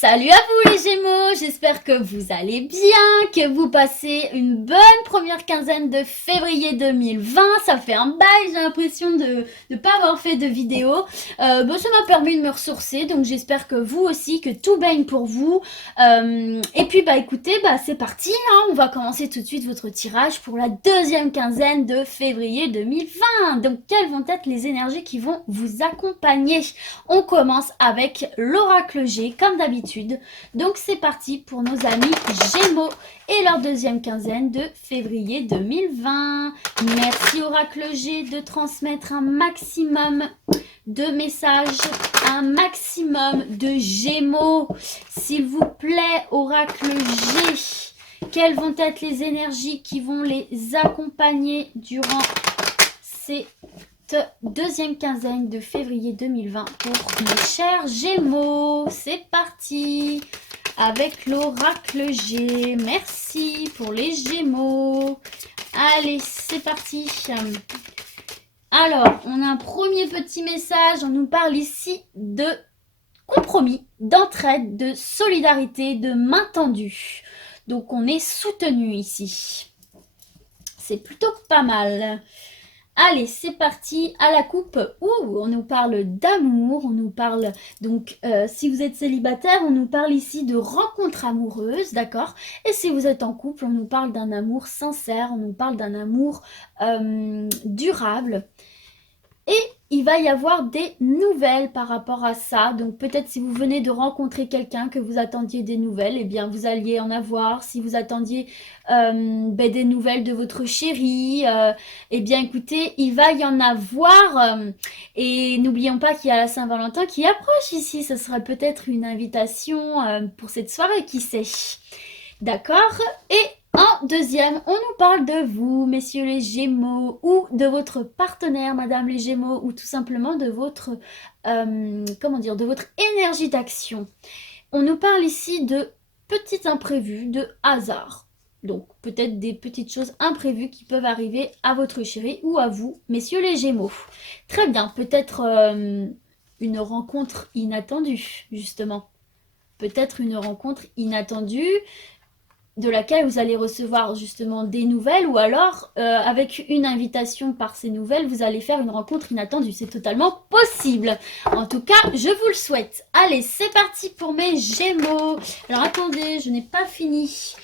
Salut à vous les Gémeaux, j'espère que vous allez bien, que vous passez une bonne première quinzaine de février 2020. Ça fait un bail, j'ai l'impression de ne pas avoir fait de vidéo. Ça m'a permis de me ressourcer, donc j'espère que vous aussi, que tout baigne pour vous. Et puis écoutez, c'est parti, hein, on va commencer tout de suite votre tirage pour la deuxième quinzaine de février 2020. Donc quelles vont être les énergies qui vont vous accompagner? On commence avec l'oracle G, comme d'habitude. Donc c'est parti pour nos amis Gémeaux et leur deuxième quinzaine de février 2020. Merci oracle G de transmettre un maximum de messages, un maximum de Gémeaux. S'il vous plaît, oracle G, quelles vont être les énergies qui vont les accompagner durant ces deuxième quinzaine de février 2020 pour mes chers Gémeaux. C'est parti avec l'oracle G. Merci pour les Gémeaux. Allez, c'est parti. Alors, on a un premier petit message. On nous parle ici de compromis, d'entraide, de solidarité, de main tendue. Donc, on est soutenu ici. C'est plutôt pas mal. Allez, c'est parti à la coupe. On nous parle d'amour, on nous parle donc si vous êtes célibataire, on nous parle ici de rencontres amoureuses, d'accord? Et si vous êtes en couple, on nous parle d'un amour sincère, on nous parle d'un amour durable. Et il va y avoir des nouvelles par rapport à ça. Donc peut-être si vous venez de rencontrer quelqu'un que vous attendiez des nouvelles, eh bien vous alliez en avoir. Si vous attendiez des nouvelles de votre chéri, eh bien écoutez, il va y en avoir. Et n'oublions pas qu'il y a la Saint-Valentin qui approche ici. Ce sera peut-être une invitation pour cette soirée, qui sait. D'accord? Et en deuxième, on nous parle de vous, messieurs les Gémeaux, ou de votre partenaire, madame les Gémeaux, ou tout simplement de votre, de votre énergie d'action. On nous parle ici de petits imprévus, de hasard. Donc peut-être des petites choses imprévues qui peuvent arriver à votre chéri ou à vous, messieurs les Gémeaux. Très bien, peut-être une rencontre inattendue, justement. Peut-être une rencontre inattendue de laquelle vous allez recevoir justement des nouvelles, ou alors avec une invitation par ces nouvelles, vous allez faire une rencontre inattendue. C'est totalement possible. En tout cas, je vous le souhaite. Allez, c'est parti pour mes Gémeaux. Alors attendez, je n'ai pas fini.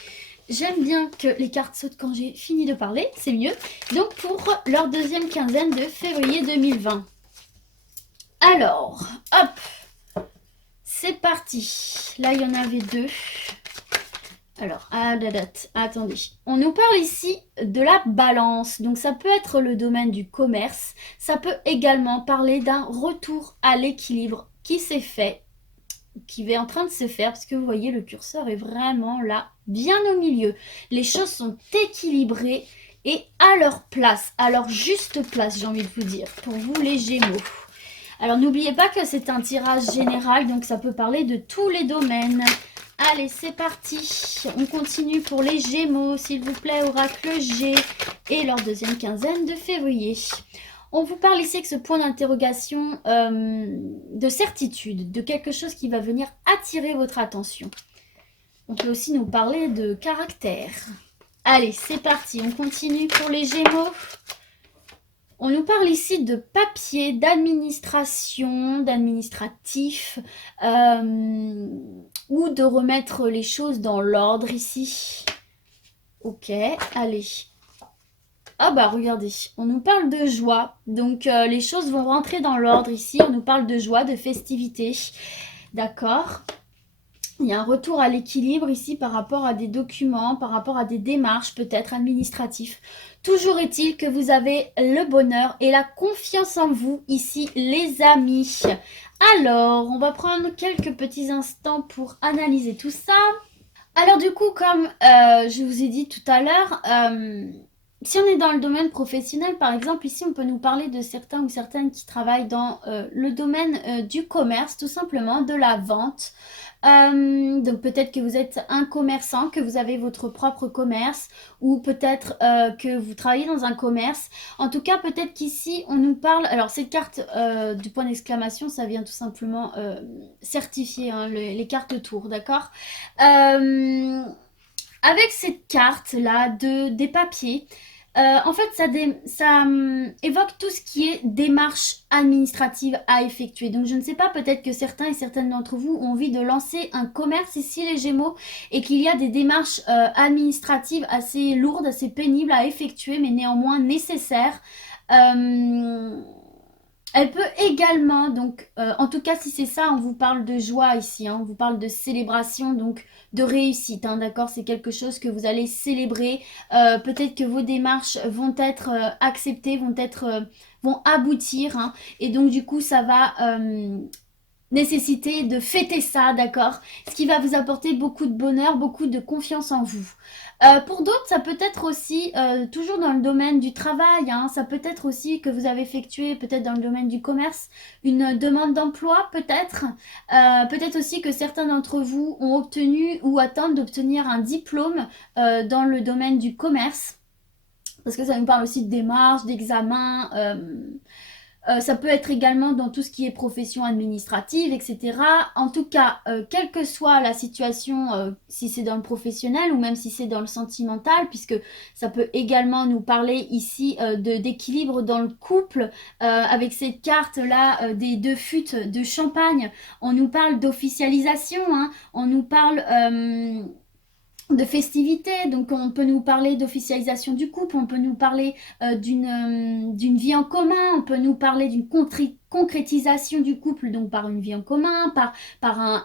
J'aime bien que les cartes sautent quand j'ai fini de parler, c'est mieux. Donc pour leur deuxième quinzaine de février 2020. Alors, hop, c'est parti. Là, il y en avait deux. Alors, attendez. On nous parle ici de la balance. Donc, ça peut être le domaine du commerce. Ça peut également parler d'un retour à l'équilibre qui s'est fait, qui est en train de se faire, parce que vous voyez, le curseur est vraiment là, bien au milieu. Les choses sont équilibrées et à leur place, à leur juste place, j'ai envie de vous dire, pour vous les Gémeaux. Alors, n'oubliez pas que c'est un tirage général, donc ça peut parler de tous les domaines. Allez, c'est parti. On continue pour les Gémeaux, s'il vous plaît, oracle G et leur deuxième quinzaine de février. On vous parle ici avec ce point d'interrogation de certitude, de quelque chose qui va venir attirer votre attention. On peut aussi nous parler de caractère. Allez, c'est parti. On continue pour les Gémeaux. On nous parle ici de papier, d'administration, d'administratif, ou de remettre les choses dans l'ordre ici. Ok, allez. Ah regardez, on nous parle de joie. Donc les choses vont rentrer dans l'ordre ici. On nous parle de joie, de festivité. D'accord. Il y a un retour à l'équilibre ici par rapport à des documents, par rapport à des démarches peut-être administratives. Toujours est-il que vous avez le bonheur et la confiance en vous ici, les amis. Alors, on va prendre quelques petits instants pour analyser tout ça. Alors du coup, comme je vous ai dit tout à l'heure, si on est dans le domaine professionnel, par exemple, ici, on peut nous parler de certains ou certaines qui travaillent dans le domaine du commerce, tout simplement, de la vente. Donc peut-être que vous êtes un commerçant, que vous avez votre propre commerce, ou peut-être que vous travaillez dans un commerce. En tout cas, peut-être qu'ici, on nous parle... Alors cette carte du point d'exclamation, ça vient tout simplement certifier hein, les cartes tour, d'accord. Avec cette carte-là des papiers, en fait, ça évoque tout ce qui est démarche administrative à effectuer. Donc, je ne sais pas, peut-être que certains et certaines d'entre vous ont envie de lancer un commerce ici, les Gémeaux, et qu'il y a des démarches administratives assez lourdes, assez pénibles à effectuer, mais néanmoins nécessaires. Euh, Elle peut également, donc, en tout cas, si c'est ça, on vous parle de joie ici, hein, on vous parle de célébration, donc de réussite, hein, d'accord? C'est quelque chose que vous allez célébrer. Peut-être que vos démarches vont être acceptées, vont aboutir, hein, et donc du coup, ça va nécessiter de fêter ça, d'accord? Ce qui va vous apporter beaucoup de bonheur, beaucoup de confiance en vous. Pour d'autres, ça peut être aussi, toujours dans le domaine du travail, hein, ça peut être aussi que vous avez effectué, peut-être dans le domaine du commerce, une demande d'emploi, peut-être. Peut-être aussi que certains d'entre vous ont obtenu ou attendent d'obtenir un diplôme dans le domaine du commerce, parce que ça nous parle aussi de démarches, d'examens. Ça peut être également dans tout ce qui est profession administrative, etc. En tout cas, quelle que soit la situation, si c'est dans le professionnel ou même si c'est dans le sentimental, puisque ça peut également nous parler ici d'équilibre dans le couple, avec cette carte-là des deux fûts de champagne, on nous parle d'officialisation, hein, on nous parle de festivités, donc on peut nous parler d'officialisation du couple, on peut nous parler d'une vie en commun, on peut nous parler d'une concrétisation du couple, donc par une vie en commun,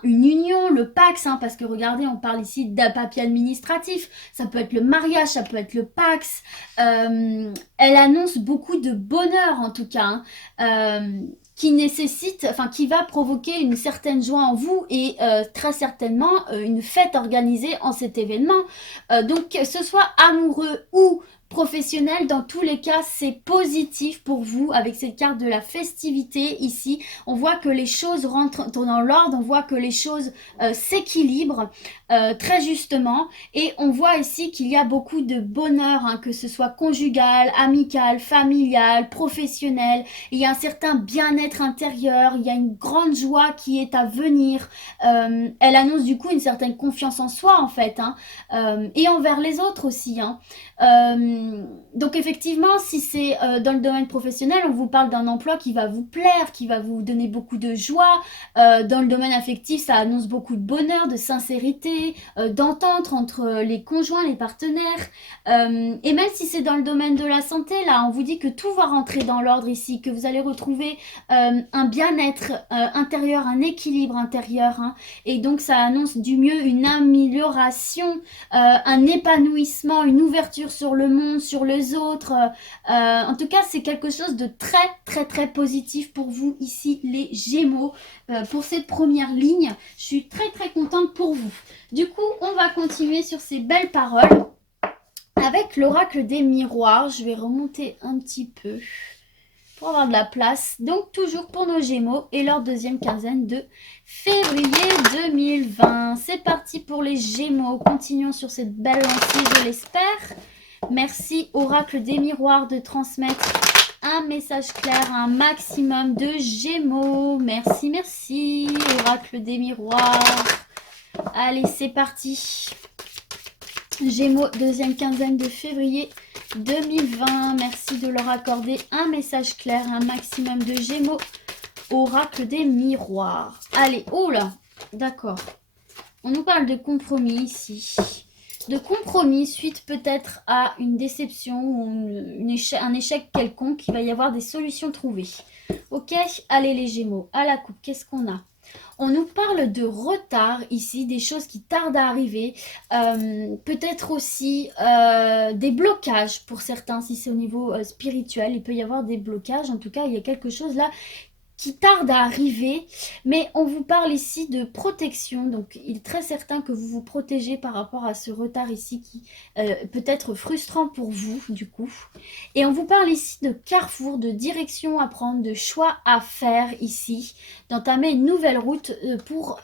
une union, le Pax, hein, parce que regardez, on parle ici d'un papier administratif, ça peut être le mariage, ça peut être le Pax. Elle annonce beaucoup de bonheur en tout cas, hein. Qui va provoquer une certaine joie en vous et très certainement une fête organisée en cet événement. Donc que ce soit amoureux ou professionnel, dans tous les cas, c'est positif pour vous avec cette carte de la festivité ici. On voit que les choses rentrent dans l'ordre, on voit que les choses s'équilibrent très justement et on voit ici qu'il y a beaucoup de bonheur, hein, que ce soit conjugal, amical, familial, professionnel. Il y a un certain bien-être intérieur, il y a une grande joie qui est à venir. Elle annonce du coup une certaine confiance en soi en fait, hein, et envers les autres aussi, hein. Donc effectivement, si c'est dans le domaine professionnel, on vous parle d'un emploi qui va vous plaire, qui va vous donner beaucoup de joie. Dans le domaine affectif, ça annonce beaucoup de bonheur, de sincérité, d'entente entre les conjoints, les partenaires. Et même si c'est dans le domaine de la santé, là, on vous dit que tout va rentrer dans l'ordre ici, que vous allez retrouver un bien-être intérieur, un équilibre intérieur, hein. Et donc ça annonce du mieux une amélioration, un épanouissement, une ouverture sur le monde, sur les autres. En tout cas, c'est quelque chose de très, très, très positif pour vous ici, les Gémeaux, pour cette première ligne. Je suis très, très contente pour vous. Du coup, on va continuer sur ces belles paroles avec l'oracle des miroirs. Je vais remonter un petit peu pour avoir de la place. Donc, toujours pour nos Gémeaux et leur deuxième quinzaine de février 2020. C'est parti pour les Gémeaux. Continuons sur cette belle lancée, je l'espère. Merci, oracle des miroirs, de transmettre un message clair à un maximum de Gémeaux. Merci, merci, oracle des miroirs. Allez, c'est parti. Gémeaux, deuxième quinzaine de février 2020. Merci de leur accorder un message clair à un maximum de Gémeaux. Oracle des miroirs. Allez, oh là, d'accord. On nous parle de compromis ici. De compromis suite peut-être à une déception ou un échec quelconque. Il va y avoir des solutions trouvées. Ok, allez les Gémeaux, à la coupe, qu'est-ce qu'on a? On nous parle de retard ici, des choses qui tardent à arriver, peut-être aussi des blocages pour certains, si c'est au niveau spirituel, il peut y avoir des blocages, en tout cas il y a quelque chose là qui tarde à arriver, mais on vous parle ici de protection, donc il est très certain que vous vous protégez par rapport à ce retard ici qui peut être frustrant pour vous du coup. Et on vous parle ici de carrefour, de direction à prendre, de choix à faire ici, d'entamer une nouvelle route pour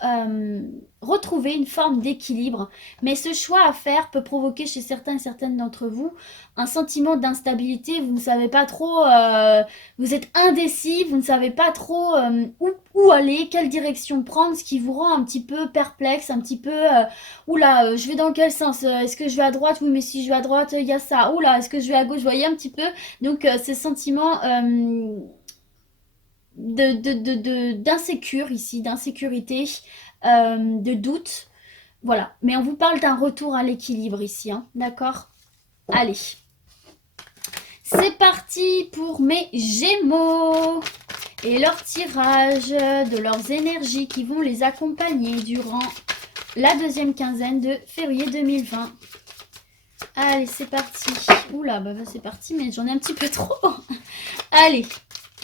retrouver une forme d'équilibre. Mais ce choix à faire peut provoquer chez certains et certaines d'entre vous un sentiment d'instabilité, vous ne savez pas trop, vous êtes indécis, vous ne savez pas trop où aller, quelle direction prendre, ce qui vous rend un petit peu perplexe, un petit peu, oula, je vais dans quel sens? Est-ce que je vais à droite? Oui, mais si je vais à droite, il y a ça. Oula, est-ce que je vais à gauche? Vous voyez un petit peu. Donc, ces sentiments d'insécure ici, d'insécurité, de doute. Voilà. Mais on vous parle d'un retour à l'équilibre ici, hein, d'accord? Allez. C'est parti pour mes Gémeaux et leur tirage de leurs énergies qui vont les accompagner durant la deuxième quinzaine de février 2020. Allez, c'est parti. Oula, bah c'est parti, mais j'en ai un petit peu trop. Allez,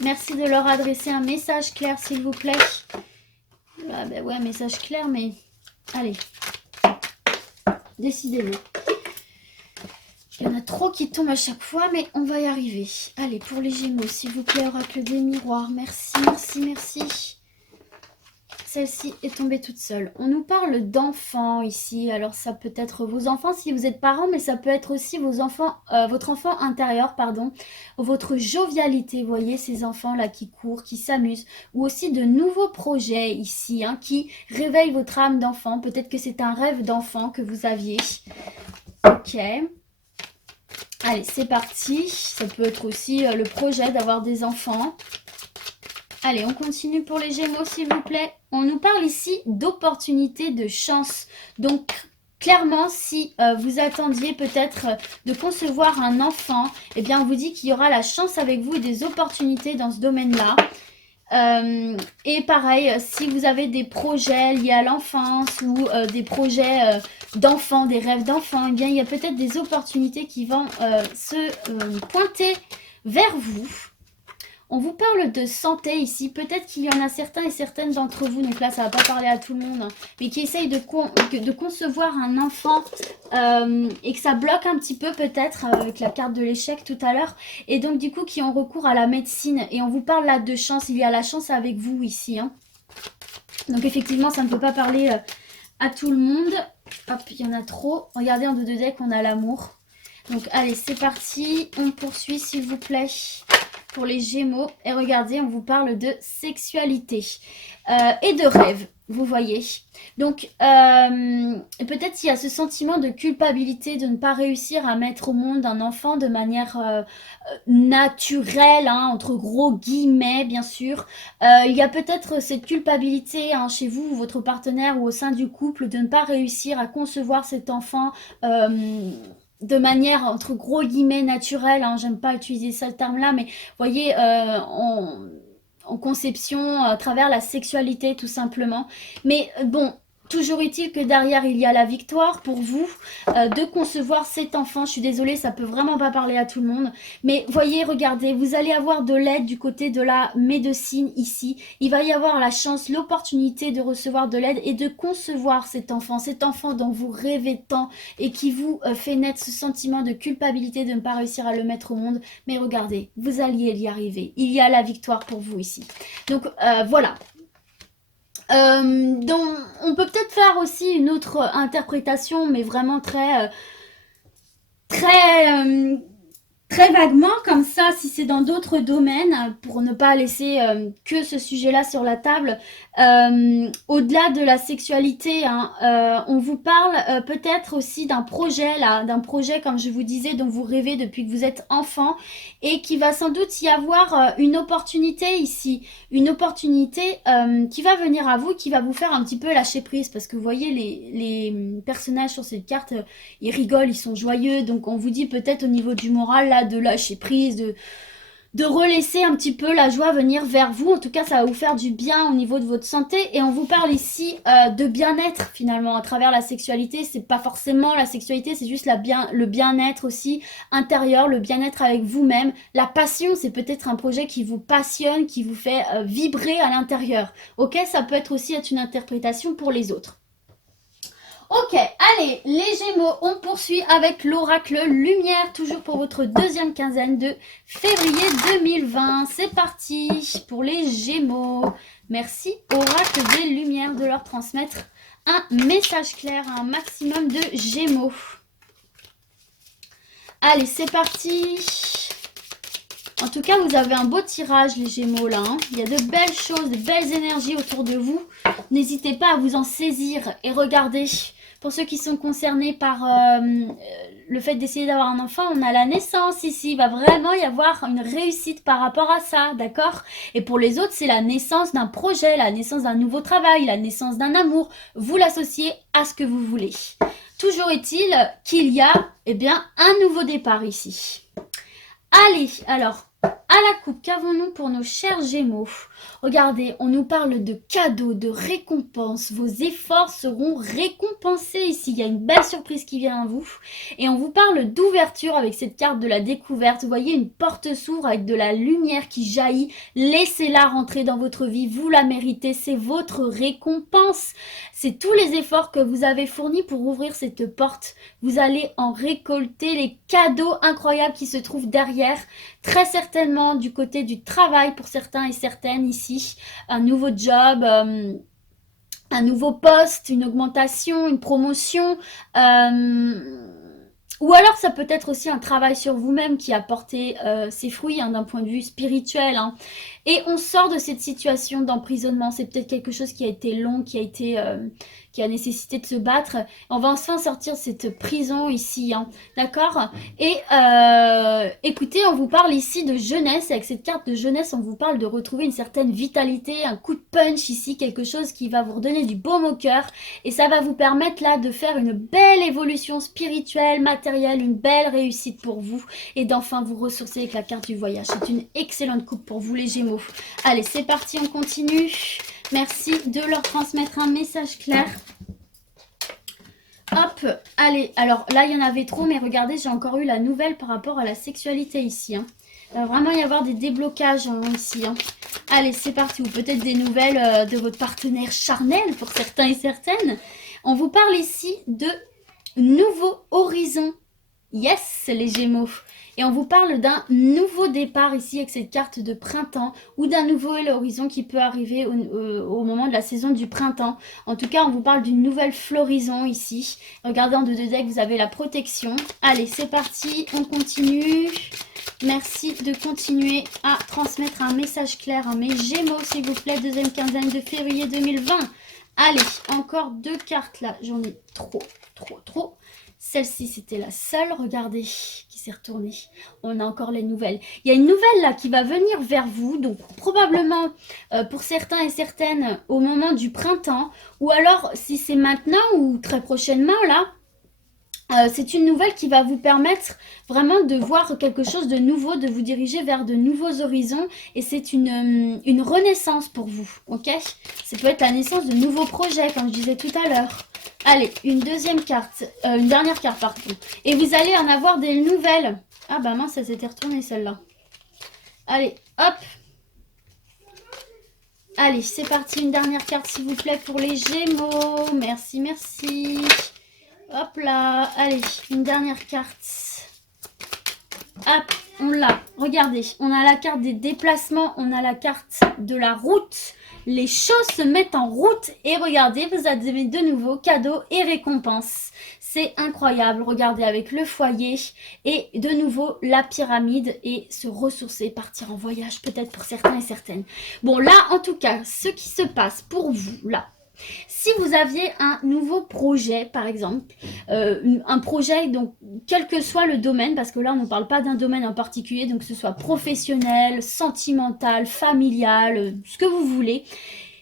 merci de leur adresser un message clair, s'il vous plaît. Ah bah ouais, message clair, mais... Allez, décidez-vous. Il y en a trop qui tombent à chaque fois, mais on va y arriver. Allez, pour les Gémeaux, s'il vous plaît, oracle des miroirs. Merci, merci, merci. Celle-ci est tombée toute seule. On nous parle d'enfants ici. Alors, ça peut être vos enfants si vous êtes parents, mais ça peut être aussi vos enfants, votre enfant intérieur, pardon. Votre jovialité, vous voyez, ces enfants-là qui courent, qui s'amusent. Ou aussi de nouveaux projets ici, hein, qui réveillent votre âme d'enfant. Peut-être que c'est un rêve d'enfant que vous aviez. Ok. Allez, c'est parti. Ça peut être aussi le projet d'avoir des enfants. Allez, on continue pour les Gémeaux, s'il vous plaît. On nous parle ici d'opportunités, de chance. Donc, clairement, si vous attendiez peut-être de concevoir un enfant, eh bien, on vous dit qu'il y aura la chance avec vous et des opportunités dans ce domaine-là. Et pareil, si vous avez des projets liés à l'enfance ou des projets d'enfants, des rêves d'enfants, eh bien, il y a peut-être des opportunités qui vont se pointer vers vous. On vous parle de santé ici. Peut-être qu'il y en a certains et certaines d'entre vous, donc là, ça ne va pas parler à tout le monde, mais qui essayent de concevoir un enfant et que ça bloque un petit peu peut-être avec la carte de l'échec tout à l'heure. Et donc, du coup, qui ont recours à la médecine. Et on vous parle là de chance. Il y a la chance avec vous ici. Hein. Donc, effectivement, ça ne peut pas parler à tout le monde. Hop, il y en a trop. Regardez, en deux de deck, on a l'amour. Donc, allez, c'est parti. On poursuit, s'il vous plaît. Pour les Gémeaux. Et regardez, on vous parle de sexualité et de rêve, vous voyez. Donc, peut-être il y a ce sentiment de culpabilité de ne pas réussir à mettre au monde un enfant de manière naturelle, hein, entre gros guillemets, bien sûr. Il y a peut-être cette culpabilité hein, chez vous, votre partenaire ou au sein du couple, de ne pas réussir à concevoir cet enfant de manière entre gros guillemets naturelle, hein, j'aime pas utiliser ce terme-là, mais voyez, en conception à travers la sexualité tout simplement. Mais bon, toujours est-il que derrière il y a la victoire pour vous de concevoir cet enfant. Je suis désolée, ça peut vraiment pas parler à tout le monde. Mais voyez, regardez, vous allez avoir de l'aide du côté de la médecine ici. Il va y avoir la chance, l'opportunité de recevoir de l'aide et de concevoir cet enfant dont vous rêvez tant et qui vous fait naître ce sentiment de culpabilité de ne pas réussir à le mettre au monde. Mais regardez, vous alliez y arriver. Il y a la victoire pour vous ici. Donc voilà. Donc, on peut peut-être faire aussi une autre interprétation, mais vraiment très vaguement comme ça, si c'est dans d'autres domaines, pour ne pas laisser que ce sujet-là sur la table. Au-delà de la sexualité, hein, on vous parle peut-être aussi d'un projet, là, d'un projet, comme je vous disais, dont vous rêvez depuis que vous êtes enfant, et qui va sans doute y avoir une opportunité ici, une opportunité qui va venir à vous, qui va vous faire un petit peu lâcher prise, parce que vous voyez, les personnages sur cette carte, ils rigolent, ils sont joyeux, donc on vous dit peut-être au niveau du moral, là, de lâcher prise, de relaisser un petit peu la joie venir vers vous. En tout cas, ça va vous faire du bien au niveau de votre santé. Et on vous parle ici de bien-être finalement à travers la sexualité. C'est pas forcément la sexualité, c'est juste le bien-être aussi intérieur, le bien-être avec vous-même. La passion, c'est peut-être un projet qui vous passionne, qui vous fait vibrer à l'intérieur. Ok, ça peut être aussi une interprétation pour les autres. Ok, allez, les Gémeaux, on poursuit avec l'oracle Lumière, toujours pour votre deuxième quinzaine de février 2020. C'est parti pour les Gémeaux. Merci, oracle des Lumières, de leur transmettre un message clair à un maximum de Gémeaux. Allez, c'est parti. En tout cas, vous avez un beau tirage, les Gémeaux, là. Hein. Il y a de belles choses, de belles énergies autour de vous. N'hésitez pas à vous en saisir et regardez. Pour ceux qui sont concernés par le fait d'essayer d'avoir un enfant, on a la naissance ici. Il va vraiment y avoir une réussite par rapport à ça, d'accord? Et pour les autres, c'est la naissance d'un projet, la naissance d'un nouveau travail, la naissance d'un amour. Vous l'associez à ce que vous voulez. Toujours est-il qu'il y a un nouveau départ ici. Allez, alors, à la coupe, qu'avons-nous pour nos chers Gémeaux? Regardez, on nous parle de cadeaux, de récompenses. Vos efforts seront récompensés ici. Il y a une belle surprise qui vient à vous. Et on vous parle d'ouverture avec cette carte de la découverte. Vous voyez, une porte s'ouvre avec de la lumière qui jaillit. Laissez-la rentrer dans votre vie. Vous la méritez. C'est votre récompense. C'est tous les efforts que vous avez fournis pour ouvrir cette porte. Vous allez en récolter les cadeaux incroyables qui se trouvent derrière. Très certainement du côté du travail pour certains et certaines ici, un nouveau job, un nouveau poste, une augmentation, une promotion, ou alors ça peut être aussi un travail sur vous-même qui a porté ses fruits hein, d'un point de vue spirituel. Hein. Et on sort de cette situation d'emprisonnement. C'est peut-être quelque chose qui a été long, qui a nécessité de se battre. On va enfin sortir de cette prison ici, hein, d'accord? Et écoutez, on vous parle ici de jeunesse. Avec cette carte de jeunesse, on vous parle de retrouver une certaine vitalité, un coup de punch ici, quelque chose qui va vous redonner du baume au cœur. Et ça va vous permettre là de faire une belle évolution spirituelle, matérielle, une belle réussite pour vous. Et d'enfin vous ressourcer avec la carte du voyage. C'est une excellente coupe pour vous les Gémeaux. Allez, c'est parti, on continue. Merci de leur transmettre un message clair. Hop, allez, alors là, il y en avait trop, mais regardez, j'ai encore eu la nouvelle par rapport à la sexualité ici. Hein. Il va vraiment y avoir des déblocages hein, ici. Hein. Allez, c'est parti, ou peut-être des nouvelles de votre partenaire charnel pour certains et certaines. On vous parle ici de nouveaux horizons. Yes, les Gémeaux. Et on vous parle d'un nouveau départ ici avec cette carte de printemps ou d'un nouvel horizon qui peut arriver au moment de la saison du printemps. En tout cas, on vous parle d'une nouvelle floraison ici. Regardez en deux deck, vous avez la protection. Allez, c'est parti, on continue. Merci de continuer à transmettre un message clair à mes Gémeaux, s'il vous plaît. Deuxième quinzaine de février 2020. Allez, encore deux cartes là. J'en ai trop. Celle-ci, c'était la seule, regardez, qui s'est retournée. On a encore les nouvelles. Il y a une nouvelle là qui va venir vers vous, donc probablement pour certains et certaines au moment du printemps, ou alors si c'est maintenant ou très prochainement là, c'est une nouvelle qui va vous permettre vraiment de voir quelque chose de nouveau, de vous diriger vers de nouveaux horizons. Et c'est une renaissance pour vous, ok? Ça peut être la naissance de nouveaux projets, comme je disais tout à l'heure. Allez, une dernière carte, pardon. Et vous allez en avoir des nouvelles. Ah bah mince, ça s'était retourné celle-là. Allez, hop. Allez, c'est parti, une dernière carte s'il vous plaît pour les Gémeaux. Merci. Hop là, allez, une dernière carte. Hop, on l'a. Regardez, on a la carte des déplacements, on a la carte de la route. Les choses se mettent en route et regardez, vous avez de nouveau cadeaux et récompenses. C'est incroyable, regardez avec le foyer et de nouveau la pyramide et se ressourcer, partir en voyage peut-être pour certains et certaines. Bon là, en tout cas, ce qui se passe pour vous là, si vous aviez un nouveau projet, par exemple, un projet, donc quel que soit le domaine, parce que là on ne parle pas d'un domaine en particulier, donc que ce soit professionnel, sentimental, familial, ce que vous voulez,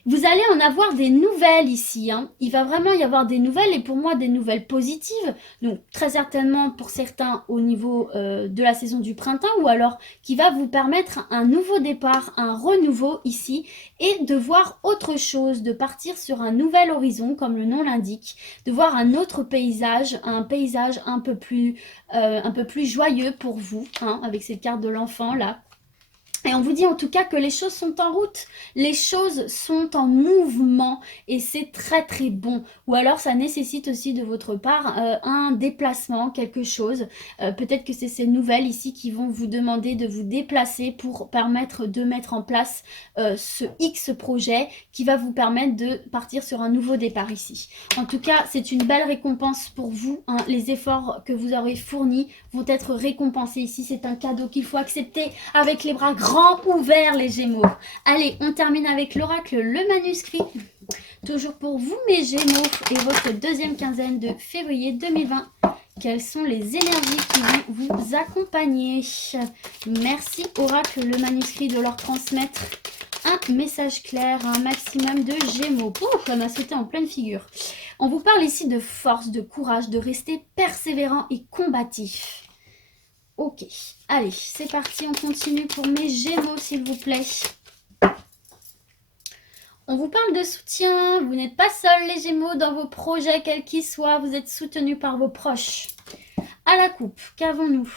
Vous allez en avoir des nouvelles ici, hein. Il va vraiment y avoir des nouvelles et pour moi des nouvelles positives. Donc très certainement pour certains au niveau de la saison du printemps ou alors qui va vous permettre un nouveau départ, un renouveau ici et de voir autre chose, de partir sur un nouvel horizon comme le nom l'indique, de voir un autre paysage, un paysage un peu plus joyeux pour vous, hein, avec cette carte de l'enfant là. Et on vous dit en tout cas que les choses sont en route, les choses sont en mouvement et c'est très très bon. Ou alors ça nécessite aussi de votre part un déplacement, quelque chose. Peut-être que c'est ces nouvelles ici qui vont vous demander de vous déplacer pour permettre de mettre en place ce X projet qui va vous permettre de partir sur un nouveau départ ici. En tout cas, c'est une belle récompense pour vous, hein. Les efforts que vous aurez fournis vont être récompensés ici. C'est un cadeau qu'il faut accepter avec les bras grands ouverts, les Gémeaux. Allez, on termine avec l'oracle, le manuscrit. Toujours pour vous, mes Gémeaux, et votre deuxième quinzaine de février 2020. Quelles sont les énergies qui vont vous accompagner? Merci, oracle, le manuscrit, de leur transmettre un message clair, un maximum de Gémeaux. Pouf, ça m'a sauté en pleine figure. On vous parle ici de force, de courage, de rester persévérant et combatif. Ok, allez, c'est parti, on continue pour mes Gémeaux, s'il vous plaît. On vous parle de soutien, vous n'êtes pas seuls les Gémeaux dans vos projets, quels qu'ils soient, vous êtes soutenus par vos proches. À la coupe, qu'avons-nous?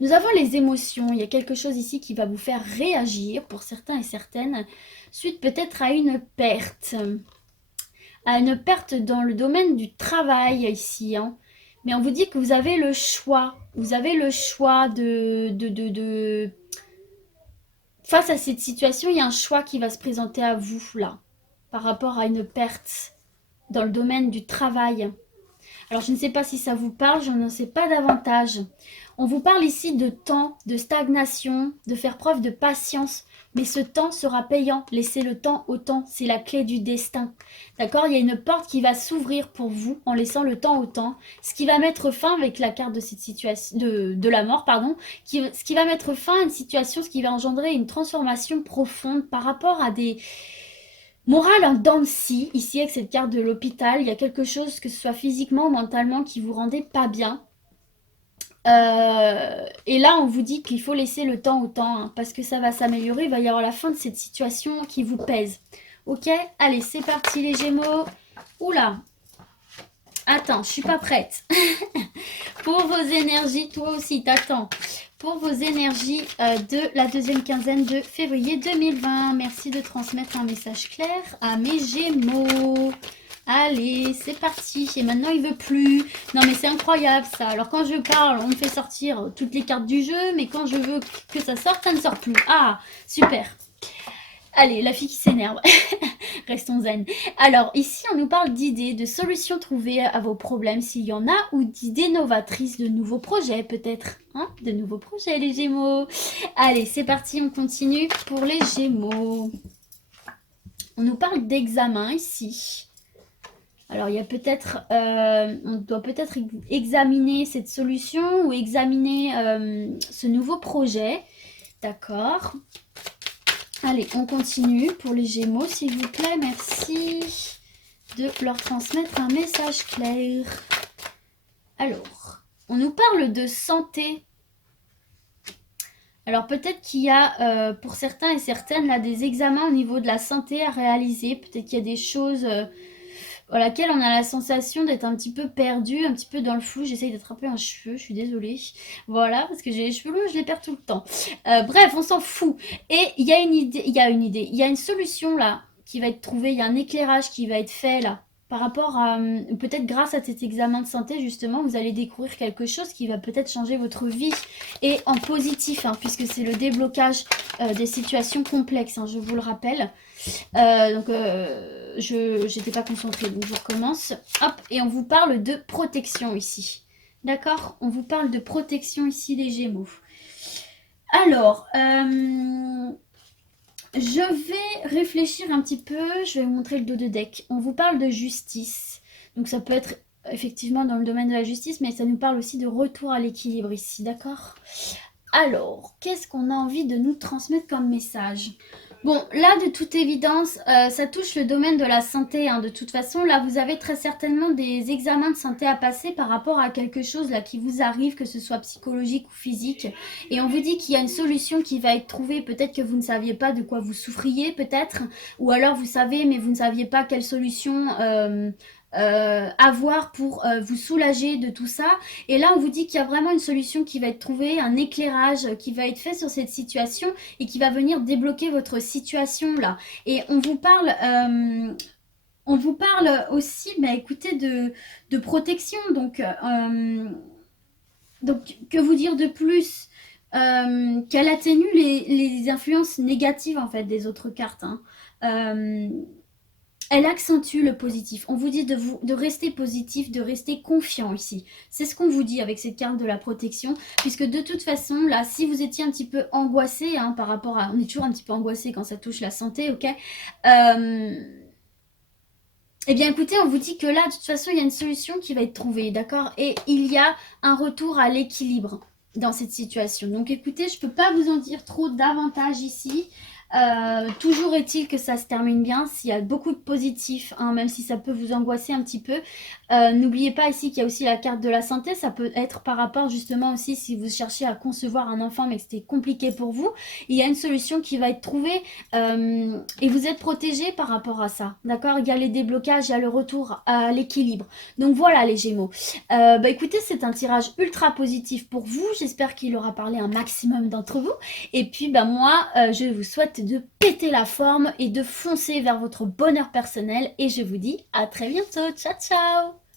Nous avons les émotions, il y a quelque chose ici qui va vous faire réagir, pour certains et certaines, suite peut-être à une perte. À une perte dans le domaine du travail ici, hein. Mais on vous dit que vous avez le choix. Vous avez le choix de... Face à cette situation, il y a un choix qui va se présenter à vous, là, par rapport à une perte dans le domaine du travail. Alors, je ne sais pas si ça vous parle, je n'en sais pas davantage. On vous parle ici de temps, de stagnation, de faire preuve de patience. Mais ce temps sera payant. Laissez le temps au temps. C'est la clé du destin. D'accord? Il y a une porte qui va s'ouvrir pour vous en laissant le temps au temps. Ce qui va mettre fin avec la carte de cette situation, de la mort, pardon. Ce qui va mettre fin à une situation, ce qui va engendrer une transformation profonde par rapport à des... Morale en dents de scie, ici avec cette carte de l'hôpital, il y a quelque chose, que ce soit physiquement ou mentalement, qui vous rendait pas bien. Et là, on vous dit qu'il faut laisser le temps au temps, hein, parce que ça va s'améliorer, il va y avoir la fin de cette situation qui vous pèse. Ok? Allez, c'est parti les Gémeaux. Oula! Attends, je suis pas prête. Pour vos énergies, toi aussi, t'attends. Pour vos énergies de la deuxième quinzaine de février 2020. Merci de transmettre un message clair à mes Gémeaux. Allez, c'est parti. Et maintenant, il veut plus. Non, mais c'est incroyable, ça. Alors, quand je parle, on me fait sortir toutes les cartes du jeu, mais quand je veux que ça sorte, ça ne sort plus. Ah, super. Allez, la fille qui s'énerve. Restons zen. Alors, ici, on nous parle d'idées, de solutions trouvées à vos problèmes, s'il y en a, ou d'idées novatrices, de nouveaux projets, peut-être. Hein, de nouveaux projets, les Gémeaux. Allez, c'est parti, on continue pour les Gémeaux. On nous parle d'examen ici. Alors, il y a peut-être, on doit peut-être examiner cette solution ou examiner ce nouveau projet. D'accord. Allez, on continue pour les Gémeaux, s'il vous plaît. Merci de leur transmettre un message clair. Alors, on nous parle de santé. Alors, peut-être qu'il y a, pour certains et certaines, là, des examens au niveau de la santé à réaliser. Peut-être qu'il y a des choses... pour laquelle on a la sensation d'être un petit peu perdu, un petit peu dans le flou. J'essaye d'attraper un cheveu, je suis désolée. Voilà, parce que j'ai les cheveux longs, je les perds tout le temps. Bref, on s'en fout. Et il y a une idée, il y a une solution là qui va être trouvée, il y a un éclairage qui va être fait là. Par rapport à, peut-être grâce à cet examen de santé, justement, vous allez découvrir quelque chose qui va peut-être changer votre vie. Et en positif, hein, puisque c'est le déblocage des situations complexes, hein, je vous le rappelle. Je n'étais pas concentrée, donc je recommence. Hop, et on vous parle de protection ici. D'accord? On vous parle de protection ici, les Gémeaux. Alors, je vais réfléchir un petit peu. Je vais vous montrer le dos de deck. On vous parle de justice. Donc ça peut être effectivement dans le domaine de la justice, mais ça nous parle aussi de retour à l'équilibre ici. D'accord? Alors, qu'est-ce qu'on a envie de nous transmettre comme message? Bon, là, de toute évidence, ça touche le domaine de la santé, hein. De toute façon, là, vous avez très certainement des examens de santé à passer par rapport à quelque chose là qui vous arrive, que ce soit psychologique ou physique. Et on vous dit qu'il y a une solution qui va être trouvée. Peut-être que vous ne saviez pas de quoi vous souffriez, peut-être, ou alors vous savez, mais vous ne saviez pas quelle solution avoir pour vous soulager de tout ça. Et là, on vous dit qu'il y a vraiment une solution qui va être trouvée, un éclairage qui va être fait sur cette situation et qui va venir débloquer votre situation là. Et on vous parle aussi, bah, écoutez, de protection. Donc, que vous dire de plus? Qu'elle atténue les influences négatives en fait des autres cartes, hein. Euh, Elle accentue le positif. On vous dit de rester positif, de rester confiant ici. C'est ce qu'on vous dit avec cette carte de la protection, puisque de toute façon, là, si vous étiez un petit peu angoissé, hein, par rapport à... On est toujours un petit peu angoissé quand ça touche la santé, ok. Eh bien, écoutez, on vous dit que là, de toute façon, il y a une solution qui va être trouvée, d'accord? Et il y a un retour à l'équilibre dans cette situation. Donc, écoutez, je ne peux pas vous en dire trop davantage ici. Toujours est-il que ça se termine bien, s'il y a beaucoup de positifs, hein, même si ça peut vous angoisser un petit peu. N'oubliez pas ici qu'il y a aussi la carte de la santé. Ça peut être par rapport justement aussi si vous cherchez à concevoir un enfant mais que c'était compliqué pour vous. Il y a une solution qui va être trouvée et vous êtes protégé par rapport à ça. D'accord? Il y a les déblocages, il y a le retour à l'équilibre. Donc voilà les Gémeaux. Bah écoutez, c'est un tirage ultra positif pour vous. J'espère qu'il aura parlé un maximum d'entre vous. Et puis bah moi, je vous souhaite de péter la forme et de foncer vers votre bonheur personnel. Et je vous dis à très bientôt. Ciao ciao!